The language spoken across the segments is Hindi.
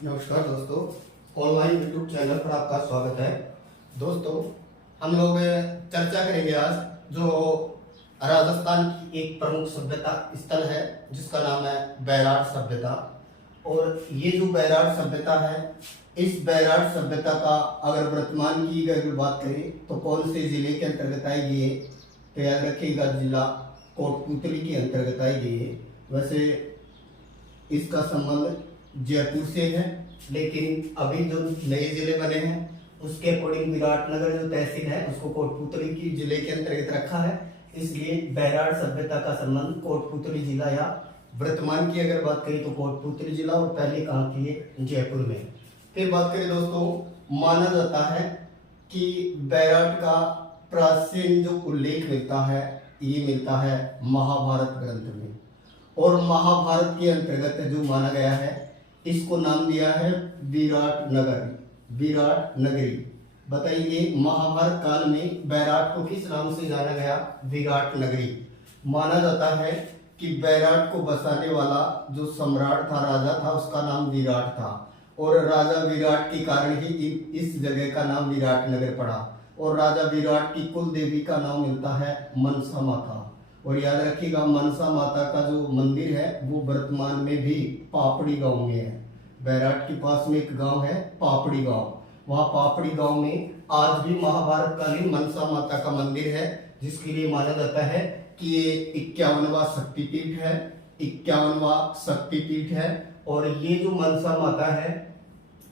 नमस्कार दोस्तों, ऑनलाइन यूट्यूब चैनल पर आपका स्वागत है। दोस्तों, हम लोग चर्चा करेंगे आज जो राजस्थान की एक प्रमुख सभ्यता स्थल है जिसका नाम है बैराट सभ्यता। और ये जो बैराट सभ्यता है, इस बैराट सभ्यता का अगर वर्तमान की अगर बात करें तो कौन से जिले के अंतर्गत आएगी ये, तो याद रखिएगा जिला कोटपुतली के अंतर्गत आएगी ये। वैसे इसका संबंध जयपुर से है, लेकिन अभी जो नए जिले बने हैं उसके अकॉर्डिंग विराटनगर जो तहसील है उसको कोटपुतली की जिले के अंतर्गत रखा है, इसलिए बैराट सभ्यता का संबंध कोटपुतली जिला या वर्तमान की अगर बात करें तो कोटपुतली जिला और पहले कहाँ की है जयपुर में। फिर बात करें दोस्तों, माना जाता है कि बैराट का प्राचीन जो उल्लेख मिलता है ये मिलता है महाभारत ग्रंथ में, और महाभारत के अंतर्गत जो माना गया है इसको नाम दिया है विराट नगर, विराट नगरी। बताइए महाभारत काल में बैराट को किस नाम से जाना गया? विराट नगरी। माना जाता है कि बैराट को बसाने वाला जो सम्राट था, राजा था, उसका नाम विराट था, और राजा विराट के कारण ही इस जगह का नाम विराट नगर पड़ा। और राजा विराट की कुल देवी का नाम मिलता है मनसा माता। और याद रखिएगा मनसा माता का जो मंदिर है वो वर्तमान में भी पापड़ी गांव में है। बैराट के पास में एक गांव है पापड़ी गांव, वहाँ पापड़ी गांव में आज भी महाभारत कालीन मनसा माता का मंदिर है, जिसके लिए माना जाता है कि ये 51वां शक्तिपीठ है, 51वां शक्तिपीठ है। और ये जो मनसा माता है,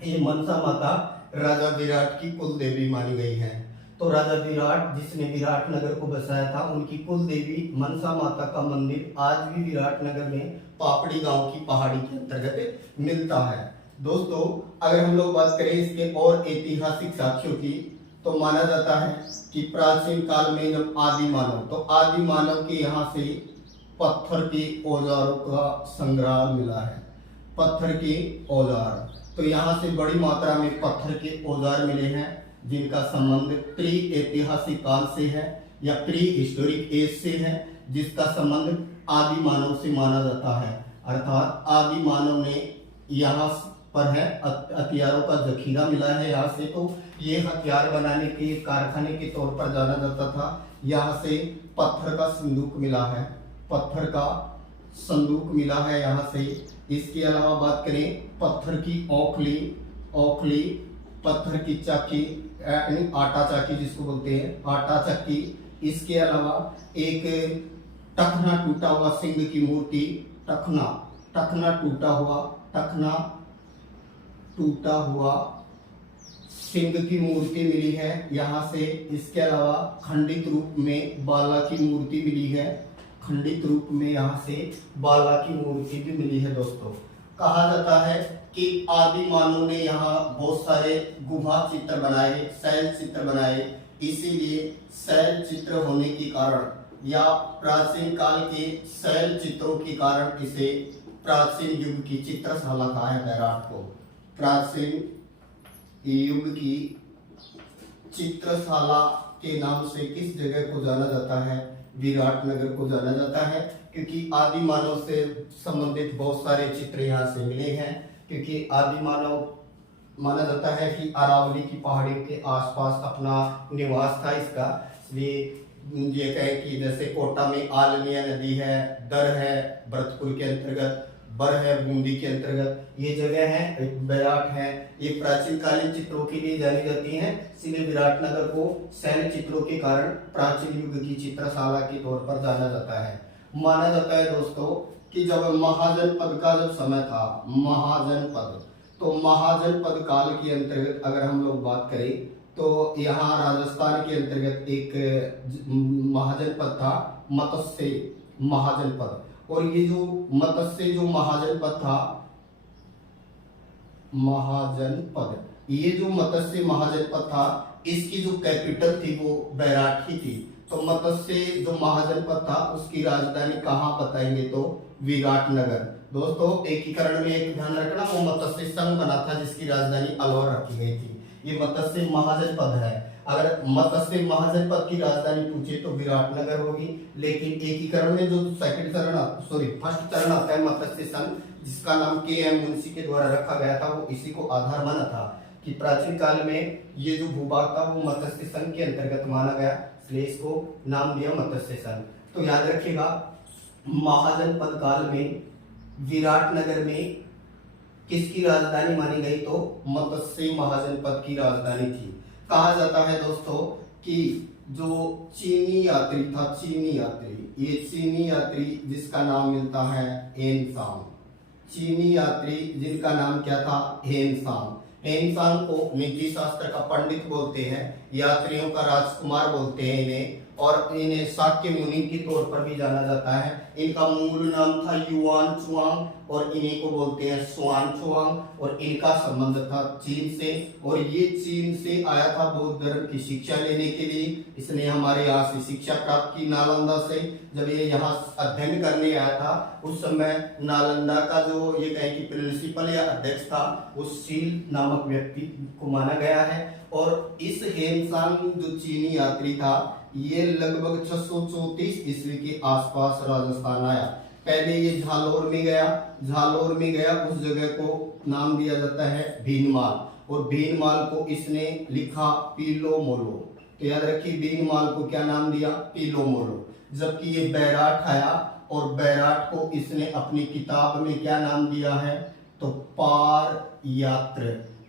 ये मनसा माता राजा विराट की कुल देवी मानी गई है। तो राजा विराट जिसने विराट नगर को बसाया था, उनकी कुल देवी मनसा माता का मंदिर आज भी विराट नगर में पापड़ी गांव की पहाड़ी के अंतर्गत मिलता है। दोस्तों, अगर हम लोग बात करें इसके और ऐतिहासिक साक्ष्यों की, तो माना जाता है कि प्राचीन काल में जब आदि मानव, तो आदि मानव के यहाँ से पत्थर के औजारों का संग्रह मिला है। पत्थर के औजार, तो यहाँ से बड़ी मात्रा में पत्थर के औजार मिले हैं जिनका संबंध प्री ऐतिहासिक काल से है या प्री हिस्टोरिक एज से है, जिसका संबंध आदि मानव से माना जाता है। अर्थात आदि मानव ने यहाँ पर है हथियारों का जखीरा मिला है यहाँ से, तो ये हथियार बनाने के कारखाने के तौर पर जाना जाता था। यहाँ से पत्थर का संदूक मिला है, पत्थर का संदूक मिला है यहाँ से। इसके अलावा बात करें पत्थर की औखली, पत्थर की चाकी, आटा चाकी जिसको बोलते हैं, आटा चक्की। इसके अलावा एक टखना टूटा हुआ सिंह की मूर्ति, टखना टूटा हुआ सिंह की मूर्ति मिली है यहाँ से। इसके अलावा खंडित रूप में बाला की मूर्ति मिली है, खंडित रूप में यहाँ से बाला की मूर्ति भी मिली है। दोस्तों, कहा जाता है कि आदि मानव ने यहाँ बहुत सारे गुहा चित्र बनाए, शैल चित्र बनाए, इसीलिए शैल चित्र होने के कारण या प्राचीन काल के शैल चित्रों के कारण इसे प्राचीन युग की चित्रशाला कहा है। बैराट को प्राचीन युग की चित्रशाला के नाम से किस जगह को जाना जाता है? विराट नगर को जाना जाता है, क्योंकि आदि मानव से संबंधित बहुत सारे चित्र यहाँ से मिले हैं। क्योंकि आदि मानव माना जाता है कि अरावली की पहाड़ियों के आसपास अपना निवास था इसका, इसलिए ये कहें कि जैसे कोटा में आलनिया नदी है, दर है भरतपुर के अंतर्गत, बर है बूंदी के अंतर्गत, ये जगह है, बैराट है, ये प्राचीन कालीन चित्रों के लिए जानी जाती हैं। इसलिए विराट नगर को शैल चित्रों के कारण प्राचीन युग की चित्रशाला के तौर पर जाना जाता है। माना जाता है दोस्तों कि जब महाजनपद का जब समय था, महाजनपद, तो महाजनपद काल के अंतर्गत अगर हम लोग बात करें तो यहाँ राजस्थान के अंतर्गत एक महाजनपद था, मत्स्य महाजनपद। और ये जो मत्स्य जो महाजनपद था, ये जो मत्स्य महाजनपद था, इसकी जो कैपिटल थी वो बैराट ही थी। तो मत्स्य जो महाजनपद था उसकी राजधानी कहाँ बताएंगे? तो विराट नगर। दोस्तों, एकीकरण में एक ध्यान रखना, वो मत्स्य संघ बना था जिसकी राजधानी अलवर रखी गई थी। ये मत्स्य महाजन पद है। अगर मत्स्य महाजन पद की राजधानी पूछे तो विराटनगर होगी, लेकिन एकीकरण में जो फर्स्ट चरण आता है मत्स्य संघ, जिसका नाम के.एम. मुंशी के द्वारा रखा गया था, वो इसी को आधार माना था कि प्राचीन काल में ये जो भूभाग था वो मत्स्य संघ के अंतर्गत माना गया, इसलिए इसको नाम दिया मत्स्य संघ। तो याद रखिएगा, महाजनपद काल में विराटनगर में किसकी राजधानी मानी गई? तो मत्स्य महाजनपद की राजधानी थी। कहा जाता है दोस्तों कि जो चीनी यात्री था, ये चीनी यात्री जिसका नाम मिलता है हेनसांग, चीनी यात्री जिनका नाम क्या था? हेनसांग को नीति शास्त्र का पंडित बोलते हैं, यात्रियों का राजकुमार बोलते हैं इन्हें, और इन्हें शाक्य मुनि के तौर पर भी जाना जाता है। इनका मूल नाम था युआन चुआंग और इन्हीं को बोलते हैं स्वान चुआंग, और इनका संबंध था चीन से, और ये चीन से आया था बौद्ध धर्म की शिक्षा लेने के लिए। इसने हमारे यहाँ से शिक्षा प्राप्त की नालंदा से। जब ये यहाँ अध्ययन करने आया था उस समय नालंदा का जो ये कहें कि प्रिंसिपल या अध्यक्ष था वो शील नामक व्यक्ति को माना गया है। और इस हेनसांग जो चीनी यात्री था ये लगभग 634 ईस्वी के आसपास राजस्थान आया। पहले ये झालोर में गया, उस जगह को नाम दिया जाता है भीनमाल, और भीनमाल को इसने लिखा पीलो मोलो। तो याद रखिए, भीनमाल को क्या नाम दिया? पीलो मोलो। जबकि ये बैराट आया और बैराट को इसने अपनी किताब में क्या नाम दिया है? तो पार यात्र।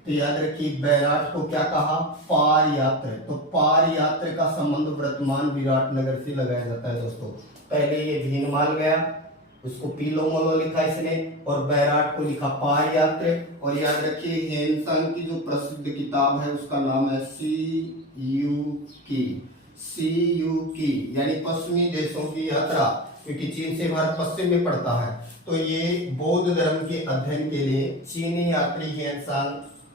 तो याद रखिए, बैराट को क्या कहा? पार यात्र। तो पार यात्र का संबंध वर्तमान विराटनगर से लगाया जाता है दोस्तों। पहले ये भीनमाल गया, उसको पीलो मोलो लिखा इसने, और बैराट को लिखा पार यात्र। और याद रखिए, हेनसांग की जो प्रसिद्ध किताब है उसका नाम है CUकी, यानी पश्चिमी देशों की यात्रा, क्योंकि चीन से भारत पश्चिम में पड़ता है। तो ये बौद्ध धर्म के अध्ययन के लिए चीनी यात्री हेनसांग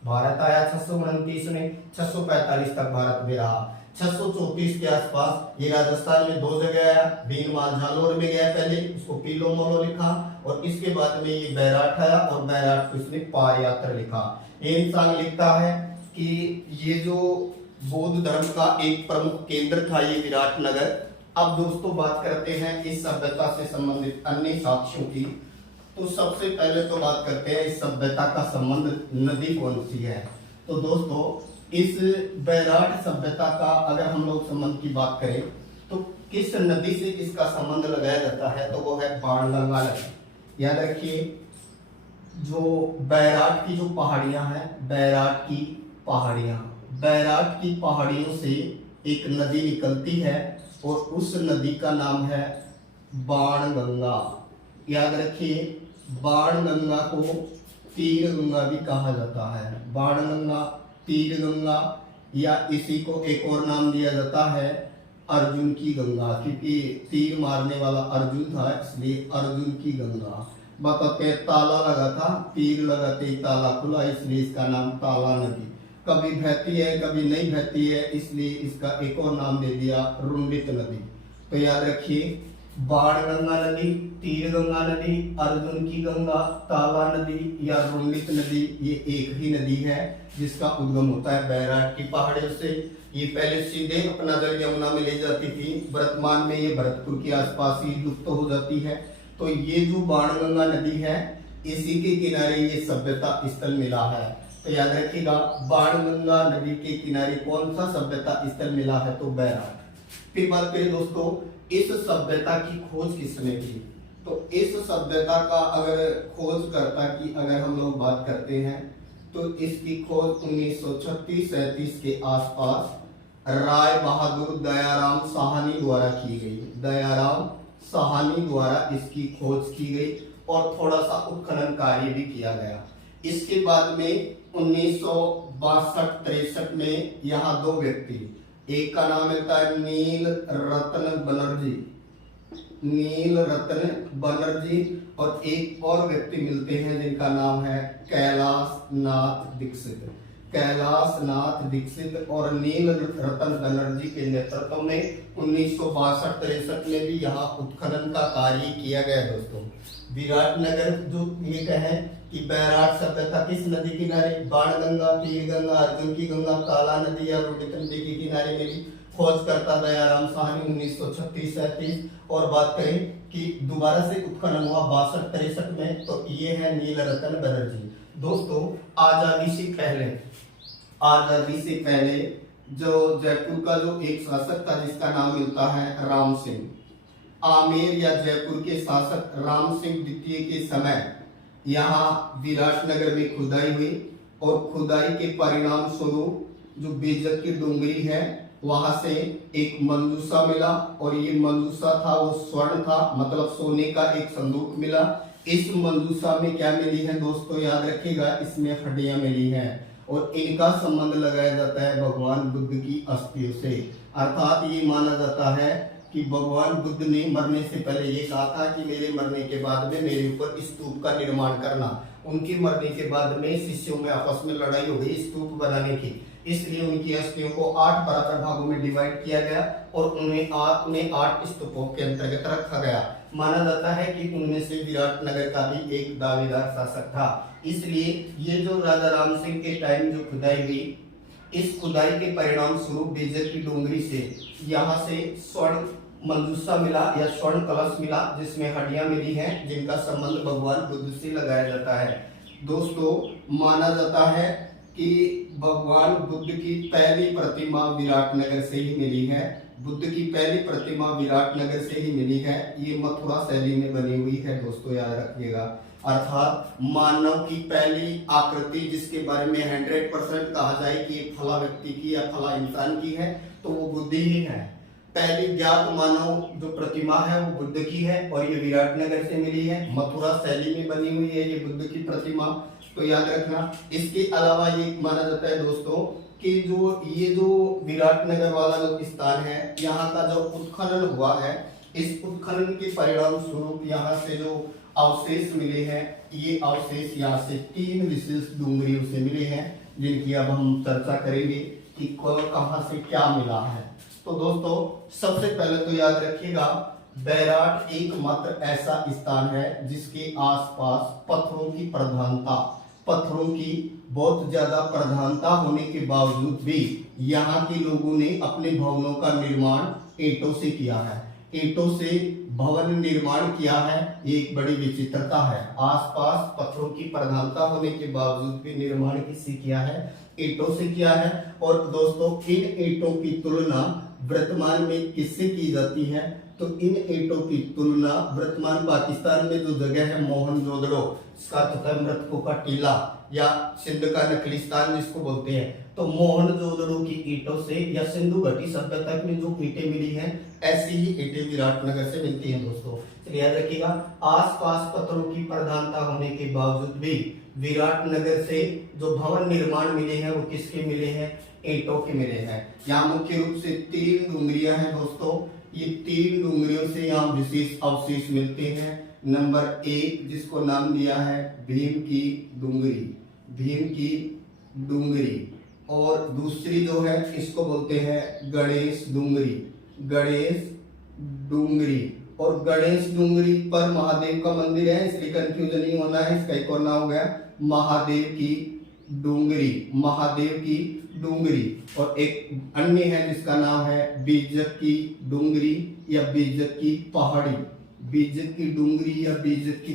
भारत आया 629 में, 645 तक भारत में रहा। 634 के आसपास ये राजस्थान में 2 जगह आया, भीनमाल झालोर में गया पहले, उसको पीलो मोलो लिखा, और इसके बाद में ये बैराट आया और बैराट को इसने पार यात्रा लिखा। हेनसांग लिखता है कि ये जो बौद्ध धर्म का एक प्रमुख केंद्र था ये विराटनगर। अब दोस्तों बात करते हैं इस सभ्यता से संबंधित अन्य साक्ष्यों की। तो सबसे पहले तो बात करते हैं इस सभ्यता का संबंध नदी कौन सी है। तो दोस्तों इस बैराट सभ्यता का अगर हम लोग संबंध की बात करें तो किस नदी से इसका संबंध लगाया जाता है? तो वो है बाणगंगा नदी। याद रखिए, जो बैराट की जो पहाड़ियां हैं, बैराट की पहाड़ियों से एक नदी निकलती है और उस नदी का नाम है बाणगंगा। याद रखिए, बाणगंगा को तीर गंगा भी कहा जाता है। बाणगंगा, तीर गंगा, या इसी को एक और नाम दिया जाता है अर्जुन की गंगा, क्योंकि तीर मारने वाला अर्जुन था इसलिए अर्जुन की गंगा। बताते ताला लगा था, तीर लगाते ही ताला खुला, इसलिए इसका नाम ताला नदी। कभी बहती है कभी नहीं बहती है, इसलिए इसका एक और नाम दे दिया रुंडित नदी। तो याद रखिए, बाणगंगा नदी, तीर गंगा नदी, अर्जुन की गंगा, ताला नदी या रुंडित नदी, ये एक ही नदी है जिसका उद्गम होता है बैराट की पहाड़ियों से। ये पहले सीधे अपना जल यमुना में ले जाती थी, वर्तमान में ये भरतपुर के आसपास ही लुप्त हो जाती है। तो ये जो बाणगंगा नदी है इसी के किनारे ये सभ्यता स्थल मिला है। तो याद रखिएगा, बाणगंगा नदी के किनारे कौन सा सभ्यता स्थल मिला है? तो बैराट। फिर बात करें दोस्तों, इस सभ्यता की खोज किसने की? तो इस सभ्यता का अगर खोजकर्ता की अगर हम लोग बात करते हैं तो इसकी खोज 1936-37 के आसपास राय बहादुर दयाराम साहनी द्वारा की गई। दयाराम साहनी द्वारा इसकी खोज की गई और थोड़ा सा उत्खनन कार्य भी किया गया। इसके बाद में 1962-63 में यहाँ 2 व्यक्ति, एक का नाम मिलता है नील रत्न बनर्जी और एक और व्यक्ति मिलते हैं जिनका नाम है कैलाशनाथ दीक्षित और नील रतन बनर्जी के नेतृत्व में 1962-63 में भी यहाँ उत्खनन का कार्य किया गया दोस्तों। विराटनगर जो ये कहें कि बैराट सभ्यता किस नदी किनारे, बाणगंगा, पीरगंगा, अर्जुन की गंगा, काला नदी या रूडित नदी के किनारे मिली। खोज करता दयाराम साहनी 1936-37। और बात करें कि दोबारा से उत्खनन हुआ 62-63 में, तो ये है नीलरतन बनर्जी। दोस्तों आजादी से पहले जो जयपुर का जो एक शासक था जिसका नाम मिलता है राम सिंह, आमेर या जयपुर के शासक राम सिंह द्वितीय के समय यहाँ विराटनगर में खुदाई हुई और खुदाई के परिणाम स्वरूप जो बेइज्जत की डोंगरी है वहां से एक मंजूसा मिला और ये मंजूसा था वो स्वर्ण था, मतलब सोने का एक संदूक मिला। इस मंजूसा में क्या मिली है दोस्तों, याद रखिएगा, इसमें हड्डियां मिली हैं और इनका संबंध लगाया जाता है भगवान बुद्ध की अस्थियों से। अर्थात ये माना जाता है कि भगवान बुद्ध ने मरने से पहले ये कहा था कि मेरे मरने के बाद में मेरे ऊपर स्तूप का निर्माण करना। उनके मरने के बाद में शिष्यों में आपस में लड़ाई हो गई स्तूप बनाने की, इसलिए उनकी अस्थियों को 8 बराबर भागों में डिवाइड किया गया और उन्हें 8 स्तूपों के अंतर्गत रखा गया। माना जाता है कि उनमें से विराटनगर का भी एक दावेदार शासक था। इसलिए ये जो राजा राम सिंह के टाइम जो खुदाई हुई, इस खुदाई के परिणाम स्वरूप बेइज्जत की डोंगरी से यहाँ से स्वर्ण मंजूसा मिला या स्वर्ण कलश मिला जिसमें हड्डियां मिली हैं, जिनका संबंध भगवान बुद्ध से लगाया जाता है। दोस्तों माना जाता है कि भगवान बुद्ध की पहली प्रतिमा विराटनगर से ही मिली है। बुद्ध की पहली प्रतिमा विराटनगर से ही मिली है। ये मथुरा शैली में बनी हुई है दोस्तों, याद रखिएगा। अर्थात मानव की पहली आकृति जिसके बारे में 100% कहा जाए कि फला व्यक्ति की या फला इंसान की है तो वो बुद्ध ही है। पहली ज्ञात मानव जो प्रतिमा है वो बुद्ध की है और ये विराटनगर से मिली है, मथुरा शैली में बनी हुई है ये बुद्ध की प्रतिमा, तो याद रखना। इसके अलावा ये माना जाता है दोस्तों कि ये जो विराटनगर वाला जो स्थान है, यहाँ का जो उत्खनन हुआ है, इस उत्खनन के परिणाम स्वरूप यहाँ से जो अवशेष मिले हैं, ये अवशेष यहाँ से 3 विशेष डूंगरियों से मिले हैं, जिनकी अब हम चर्चा करेंगे कि कहाँ से क्या मिला है। तो दोस्तों सबसे पहले तो याद रखिएगा, बैराट एकमात्र ऐसा स्थान है जिसके आसपास पत्थरों की बहुत ज्यादा प्रधानता होने के बावजूद भी यहाँ के लोगों ने अपने भवनों का निर्माण ईंटों से किया है। ईंटों से भवन निर्माण किया है, ये एक बड़ी विचित्रता है। आसपास पत्थरों की प्रधानता होने के बावजूद भी निर्माण किससे किया है, ईंटों से किया है। और दोस्तों इन ईंटों की तुलना वर्तमान में किससे की जाती है, तो इन ईंटों की तुलना वर्तमान पाकिस्तान में जो जगह है मोहनजोदड़ो, इसका अर्थ है मृतकों का टीला या सिंध का नकलिस्तान जिसको बोलते हैं, तो मोहनजोदड़ो की ईंटों से या सिंधु घाटी सभ्यता में जो ईंटें मिली हैं, ऐसी ही ईंटें विराटनगर से मिलती हैं दोस्तों। चलिए याद रखिएगा, आसपास पत्थरों की प्रधानता होने के बावजूद भी विराटनगर से जो भवन निर्माण मिले हैं वो किसके मिले हैं, ईंटों के मिले हैं। यहाँ मुख्य रूप से 3 डूंगरियां हैं दोस्तों। ये 3 डूंगरियों से यहाँ विशेष अवशेष मिलते हैं। नंबर 1 जिसको नाम दिया है भीम की डूंगरी, और दूसरी जो है इसको बोलते हैं गणेश डूंगरी। और गणेश डूंगरी पर महादेव का मंदिर है, इसलिए कंफ्यूजन नहीं होना है। इसका एक और नाम हो गया महादेव की डूंगरी। और एक अन्य है जिसका नाम है बेइज्जत की डूंगरी या बेइज्जत की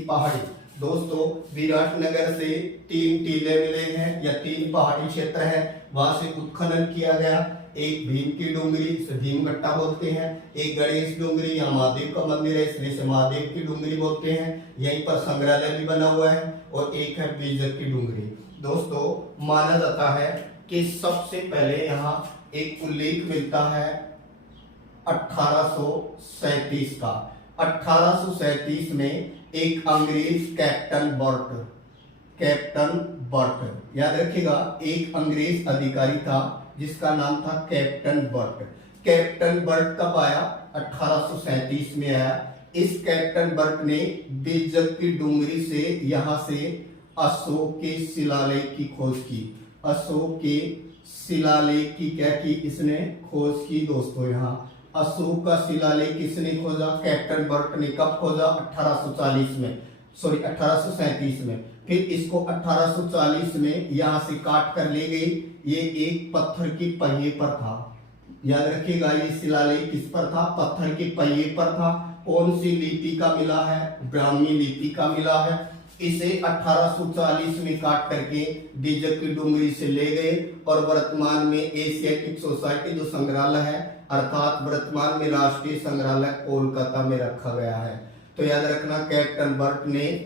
पहाड़ी। दोस्तों विराटनगर से 3 टीले मिले हैं या 3 पहाड़ी क्षेत्र है, वहां से उत्खनन किया गया। एक भीम की डूंगरी, इसे भीमगट्टा बोलते हैं। एक गणेश डूंगरी, यहाँ महादेव का मंदिर है इसलिए इसे महादेव की डूंगरी बोलते हैं। यहीं पर संग्रहालय भी बना हुआ है। और एक है बेइज्जत की डूंगरी। दोस्तों माना जाता है कि सबसे पहले यहाँ एक उल्लेख मिलता है 1837 का। 1837 में एक अंग्रेज कैप्टन बर्ट, याद रखिएगा, एक अंग्रेज अधिकारी था जिसका नाम था कैप्टन बर्ट कब आया, 1837 में आया। इस कैप्टन बर्ट ने बेइज्जत की डूंगरी से यहाँ से अशोक के शिलालेख की खोज की। अशोक के शिलालेख की क्या की, इसने खोज की दोस्तों। यहाँ अशोक का शिलालेख किसने खोजा, कैप्टन बर्ट ने। कब खोजा, 1840 में। सॉरी 1837 में। फिर इसको 1840 में यहाँ से काट कर ले गई। ये एक पत्थर के पहिए पर था, याद रखिएगा, ये शिलालेख किस पर था? पत्थर के पहिए पर था। कौन सी लिपि का मिला है? ब्राह्मी लिपि का मिला है। इसे 1840 में काट करके बीजक की डूंगरी से ले गए और वर्तमान में एशियाटिक सोसाइटी जो संग्रहालय है, अर्थात वर्तमान में राष्ट्रीय संग्रहालय कोलकाता में रखा गया है। तो याद रखना, कैप्टन बर्ट ने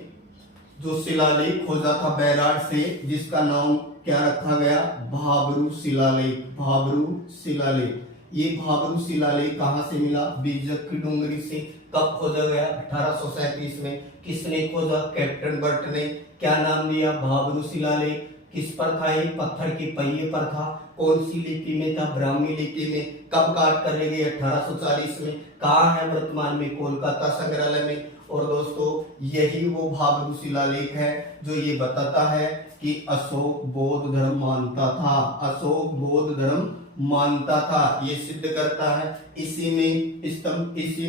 जो शिलालेख खोजा था बैराड से, जिसका नाम क्या रखा गया? भाबरू शिलालेख। भाबरू शिलालेख। ये भाबरू शिलालेख कहाँ से मिला? बीजक की डूंगरी से। कब खोजा गया? 1837 में। किसने खोजा? कैप्टन बर्ट ने। क्या नाम दिया? भाबरू शिलालेख। किस पर था? ये पत्थर के पहिए पर था। कौन सी लिपि में था? ब्राह्मी लिपि में। कब काट कर ले गए? 1840 में। कहाँ है वर्तमान में? कोलकाता संग्रहालय में। और दोस्तों यही वो भाबरू शिलालेख है जो ये बताता है कि अशोक बौद्ध धर्म मानता था। अशोक बौद्ध धर्म मानता था, ये सिद्ध करता है। इसी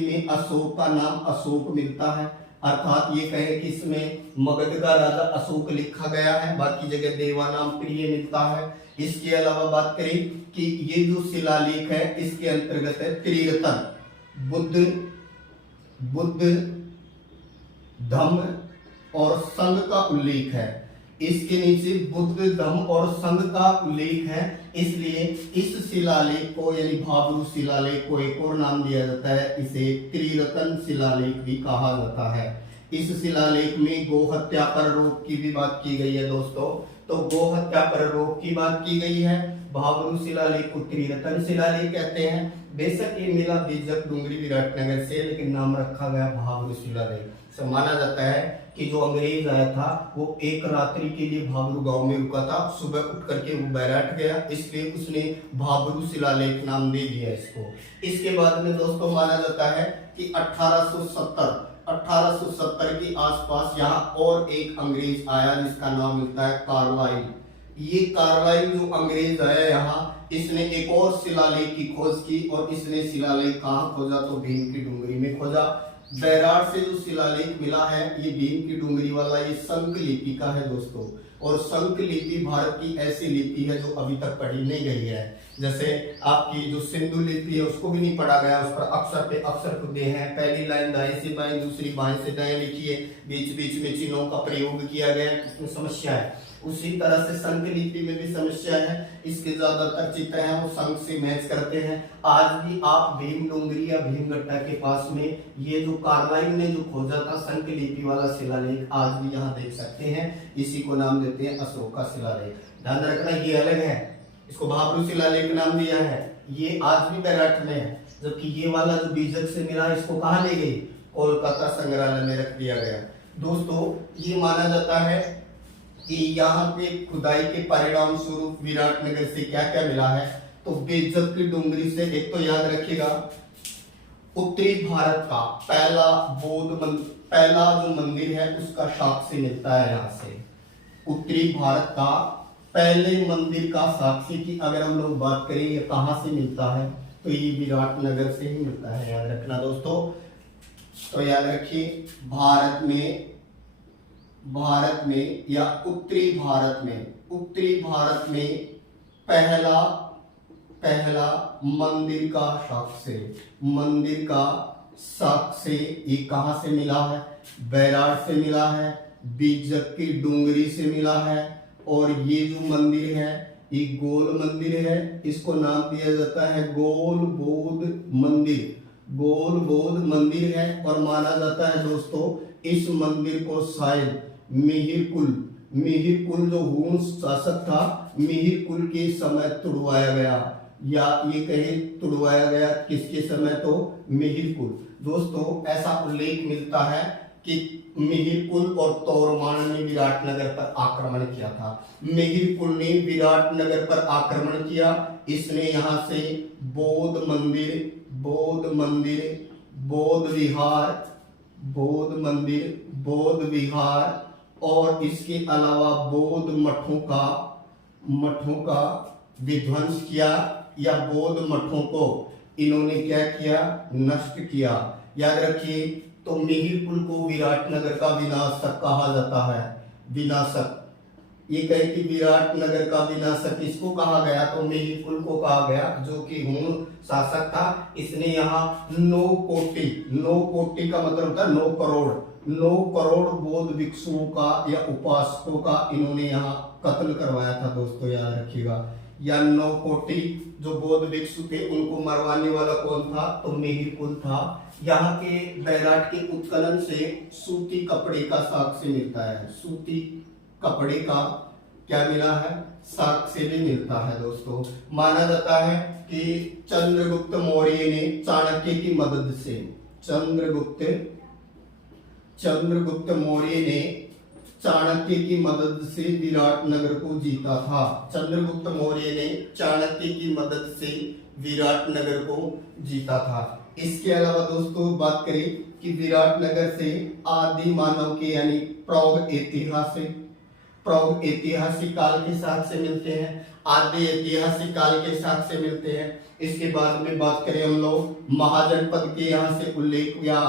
में अशोक का नाम अशोक मिलता है। अर्थात ये कहें कि इसमें मगध का राजा अशोक लिखा गया है, बाकी जगह देवा नाम प्रिय मिलता है। इसके अलावा बात करें कि ये जो शिलालेख है इसके अंतर्गत है त्रिरत्न, बुद्ध धम्म और संघ का उल्लेख है। इसके नीचे बुद्ध धम्म और संघ का उल्लेख है, इसलिए इस शिलालेख को यानी भाबरू शिलालेख को एक और नाम दिया जाता है, इसे त्रिरत्न शिलालेख भी कहा जाता है। इस शिलालेख में गोहत्या पर रोक की भी बात की गई है दोस्तों। तो गोहत्या पर रोक की बात की गई है। भाबरू शिलालेख को त्रिरत्न शिलालेख कहते हैं। बेशक ये मिला बीजक डूंगरी विराटनगर से, लेकिन नाम रखा गया भाबरू शिलालेख। से माना जाता है कि जो अंग्रेज आया था वो एक रात्रि के लिए भाबरू गांव में रुका था, सुबह उठ करके वो बैराट गया, इसलिए उसने भाबरू शिलालेख नाम दे दिया इसको। इसके बाद में दोस्तों माना जाता है कि 1870 के आसपास यहाँ और एक अंग्रेज आया जिसका नाम मिलता है कार्लाइल। ये कार्लाइल जो अंग्रेज आया यहाँ, इसने एक और शिलालेख की खोज की और इसने शिलालेख कहाँ खोजा? तो भीम की डूंगरी में खोजा। बैराड से जो शिलालेख मिला है ये भीम की डूंगरी वाला, ये संक लिपि का है दोस्तों। और संक लिपि भारत की ऐसी लिपि है जो अभी तक पढ़ी नहीं गई है। जैसे आपकी जो सिंधु लिपि है उसको भी नहीं पढ़ा गया, उस पर अक्षर पे अक्षर खुदे हैं, पहली लाइन दाएं से बाएं, दूसरी बाएं से दाएं लिखी है, बीच बीच में चिन्हों का प्रयोग किया गया है, इसमें समस्या है। उसी तरह से संक लिपि में भी समस्या है, इसके ज्यादातर चित्र हैं वो संक से मैच करते हैं। आज भी आप भीम डूंगरी या भीमगट्टा के पास में ये जो कार्लाइल ने जो खोजा था संक लिपि वाला शिलालेख आज भी यहाँ देख सकते हैं। इसी को नाम देते हैं अशोक का शिलालेख। ध्यान रखना ये अलग है, इसको भाबरू शिलालेख नाम दिया है, ये आज भी बैराट में है। जबकि ये वाला जो बीजक से मिला इसको कहाँ ले गई? कोलकाता संग्रहालय में रख दिया गया। दोस्तों ये माना जाता है कि यहाँ पे खुदाई के परिणाम स्वरूप विराटनगर से क्या क्या मिला है? तो बेजक की डूंगरी से एक तो याद रखिएगा, उत्तरी भारत का पहला जो मंदिर है उसका साक्ष्य मिलता है यहाँ से। उत्तरी भारत का पहले मंदिर का साक्ष्य की अगर हम लोग बात करें ये कहाँ से मिलता है? तो ये विराटनगर से ही मिलता है, याद रखना दोस्तों। तो याद रखिए भारत में या उत्तरी भारत में पहला मंदिर का साक्ष्य ये कहाँ से मिला है? बैराड से मिला है, बीजक की डूंगरी से मिला है। और ये जो मंदिर है ये गोल मंदिर है, इसको नाम दिया जाता है गोल बौद्ध मंदिर है। और माना जाता है दोस्तों इस मंदिर को शायद मिहिर कुल जो हुन शासक था, मिहिर कुल के समय तुड़वाया गया, या ये कहे तुड़वाया गया किसके समय? तो मिहिर कुल। दोस्तों ऐसा उल्लेख मिलता है कि मिहिर कुल और तोरमान ने विराटनगर पर आक्रमण किया था। मिहिर कुल ने विराटनगर पर आक्रमण किया, इसने यहाँ से बौद्ध विहार और इसके अलावा बौद्ध मठों का विध्वंस किया, या बौद्ध मठों को इन्होंने क्या किया? नष्ट किया। याद रखिए तो मिहिर पुल को विराटनगर का विनाशक कहा जाता है। विनाशक, ये कहे कि विराटनगर का विनाशक किसको कहा गया, तो मिहिर पुल को कहा गया, जो कि हुण शासक था। इसने यहाँ 9 कोटि का मतलब होता है 9 करोड़ बौद्ध भिक्षुओं का या उपासकों का इन्होंने यहाँ कत्ल करवाया था। दोस्तों याद रखिएगा, या 9 कोटि जो बौद्ध भिक्षु थे उनको मरवाने वाला कौन था, तो मिहिर पुल था। यहाँ के बैराट के उत्खनन से सूती कपड़े का साक्ष्य मिलता है। सूती कपड़े का क्या मिला है, साक्ष्य भी मिलता है। दोस्तों माना जाता है कि चंद्रगुप्त मौर्य ने चाणक्य की मदद से, चंद्रगुप्त मौर्य ने चाणक्य की मदद से विराटनगर को जीता था। चंद्रगुप्त मौर्य ने चाणक्य की मदद से विराटनगर को जीता था। इसके अलावा दोस्तों बात करें कि विराटनगर से आदि मानव के यानी प्रौढ़ ऐतिहासिक काल के साक्ष्य मिलते हैं, आदि ऐतिहासिक काल के साक्ष्य मिलते हैं। इसके बाद में बात करें हम लोग महाजनपद के यहाँ से उल्लेख या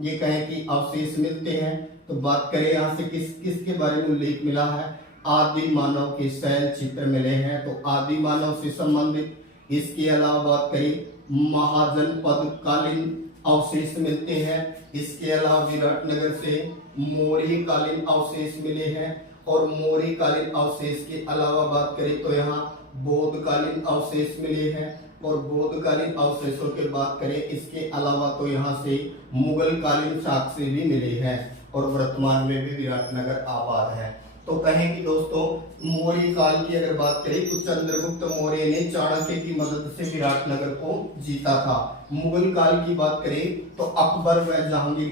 ये कहें कि अवशेष मिलते हैं, तो बात करें यहाँ से किसके बारे में उल्लेख मिला है, आदि मानव के शैल चित्र मिले हैं, तो आदि मानव से संबंधित। इसके अलावा बात करें महाजनपद कालीन अवशेष मिलते हैं। इसके अलावा विराटनगर से मौर्य कालीन अवशेष मिले हैं, और मौर्य कालीन अवशेष के अलावा बात करें तो यहाँ बौद्ध कालीन अवशेष मिले हैं, और बौद्ध कालीन अवशेषों की बात करें इसके अलावा तो यहाँ से मुगल कालीन साक्ष्य भी मिले हैं, और वर्तमान में भी विराटनगर आबाद है। तो कहें कि दोस्तों मौर्य काल की अगर बात करें तो चंद्रगुप्त मौर्य ने चाणक्य की मदद से विराटनगर को जीता था। मुगल काल की बात करें तो अकबर व जहांगीर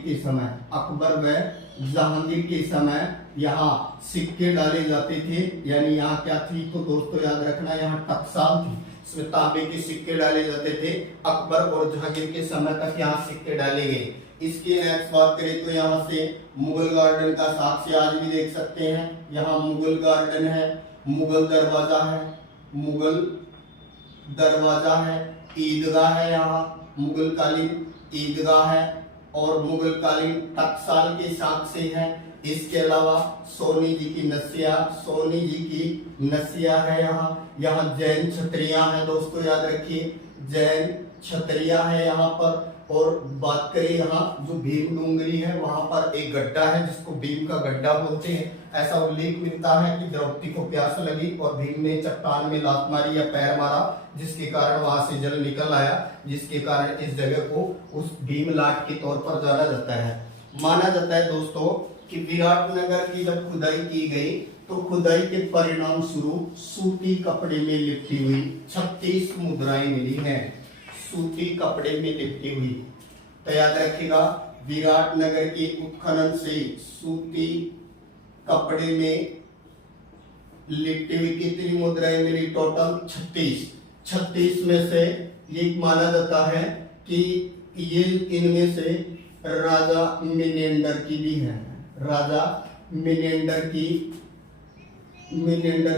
के समय यहाँ सिक्के डाले जाते थे, यानी यहाँ क्या थी, तो दोस्तों याद रखना यहाँ टकसाल थी, इसमें तांबे के सिक्के डाले जाते थे। अकबर और जहांगीर के समय तक यहाँ सिक्के डाले गए। इसकी नेक्स्ट बात करें तो यहाँ से मुगल गार्डन का साक्ष्य आज भी देख सकते हैं। यहाँ मुगल गार्डन है, मुगल दरवाजा है, ईदगाह है, यहाँ मुगल कालीन ईदगाह है, और मुगल कालीन टकसाल के साक्ष्य है। इसके अलावा सोनी जी की नसिया है, यहाँ जैन छतरियां है। दोस्तों याद रखिए जैन छतरियां है यहाँ पर। और बात करें यहाँ जो भीम डूंगरी है वहां पर एक गड्ढा है जिसको भीम का गड्ढा बोलते हैं। ऐसा उल्लेख मिलता है कि द्रौपदी को प्यास लगी और भीम ने चट्टान में लात मारी या पैर मारा, जिसके कारण वहां से जल निकल आया, जिसके कारण इस जगह को उस भीम लाट के तौर पर जाना जाता है। माना जाता है दोस्तों कि विराटनगर की जब खुदाई की गई तो खुदाई के परिणाम स्वरूप सूती कपड़े में लिपटी हुई 36 मुद्राएं मिली हैं। सूती कपड़े में लिपटी हुई, तो याद रखिएगा विराटनगर के उत्खनन से सूती कपड़े में लिपटी हुई कितनी मुद्राएं मिली, टोटल 36 में से ये माना जाता है कि ये इनमें से राजा मिनेंडर की भी है। राजा मिनेंडर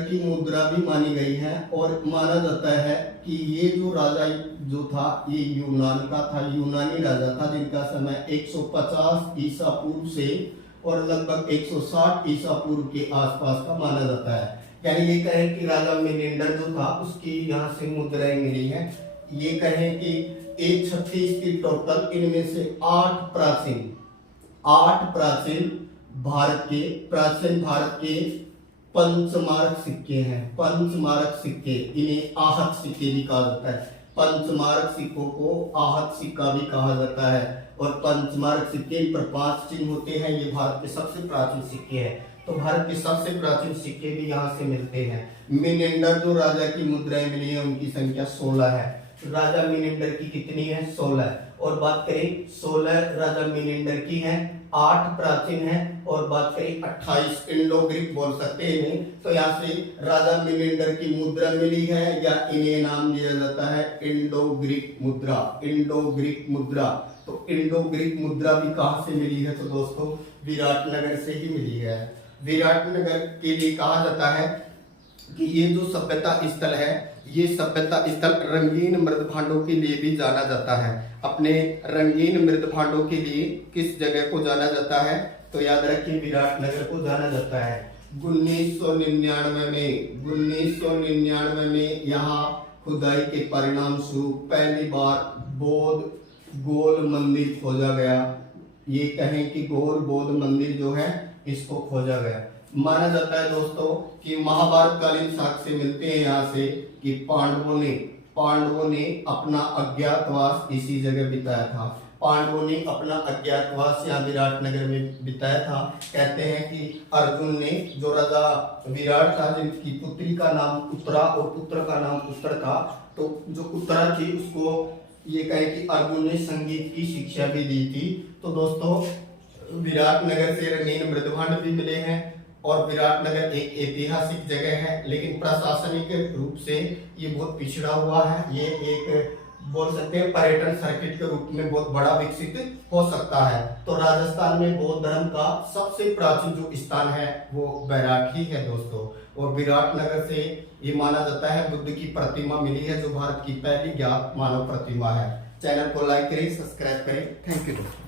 की मुद्रा भी मानी गई है, और माना जाता है कि ये जो राजा जो था ये यूनान का था, यूनानी राजा था, जिनका समय 150 ईसा पूर्व से और लगभग 160 ईसा पूर्व के आसपास का माना जाता है। यानी ये कहें कि राजा मिनेंडर जो था उसकी यहाँ से मुद्राएं मिली हैं। ये कहें कि 136 की टोटल, इनमें से 8 प्राचीन भारत के पंचमारक सिक्के हैं। पंचमारक सिक्के, इन्हें आहत सिक्के भी कहा जाता है। पंचमारक सिक्कों को आहत सिक्का भी कहा जाता है, और पंचमारक सिक्के पर 5 चिन्ह होते हैं। ये भारत के सबसे प्राचीन सिक्के हैं, तो भारत के सबसे प्राचीन सिक्के भी यहाँ से मिलते हैं। मिनेंडर जो राजा की मुद्राएं मिली है उनकी संख्या 16 है। राजा मिनेंडर की कितनी है, 16। और बात करें 16 राजा मिनेंडर की है, 8 प्राचीन है, और बात करें 28 इंडो ग्रीक बोल सकते हैं इन्हें। तो यहाँ से राजा मिनेंडर की मुद्रा मिली है, या इन्हें नाम दिया जाता है इंडो ग्रीक मुद्रा। तो इंडो ग्रीक मुद्रा भी कहाँ से मिली है, तो दोस्तों विराटनगर से ही मिली है। विराटनगर के लिए कहा जाता है कि ये जो सभ्यता स्थल है, ये सभ्यता स्थल रंगीन मृद भांडों के लिए भी जाना जाता है। अपने रंगीन मृद भांडों के लिए किस जगह को जाना जाता है? तो याद रखिए, विराटनगर को जाना जाता है। 1999 में यहाँ खुदाई के परिणाम स्वरूप पहली बार बौद्ध गोल मंदिर खोजा गया। ये कहें कि बौद्ध मंदिर जो है इसको खोजा गया। माना जाता है दोस्तों कि महाभारत कालीन साक्ष्य मिलते हैं यहाँ से कि पांडवों ने अपना अज्ञातवास इसी जगह बिताया था। पांडवों ने अपना अज्ञातवास यहाँ विराटनगर में बिताया था। कहते हैं कि अर्जुन ने, जो राजा विराट था जिनकी पुत्री का नाम उत्तरा और पुत्र का नाम उत्तर था, तो जो उत्तरा थी उसको ये कहे कि अर्जुन ने संगीत की शिक्षा भी दी थी। तो दोस्तों विराटनगर से रंगीन मृदभांड भी मिले हैं और विराटनगर एक ऐतिहासिक जगह है, लेकिन प्रशासनिक रूप से ये बहुत पिछड़ा हुआ है। ये एक बोल सकते हैं पर्यटन सर्किट के रूप में बहुत बड़ा विकसित हो सकता है। तो राजस्थान में बौद्ध धर्म का सबसे प्राचीन जो स्थान है वो बैराट ही है दोस्तों। और विराटनगर से ये माना जाता है बुद्ध की प्रतिमा मिली है, जो भारत की पहली ज्ञात मानव प्रतिमा है। चैनल को लाइक करें, सब्सक्राइब करें। थैंक यू दोस्तों।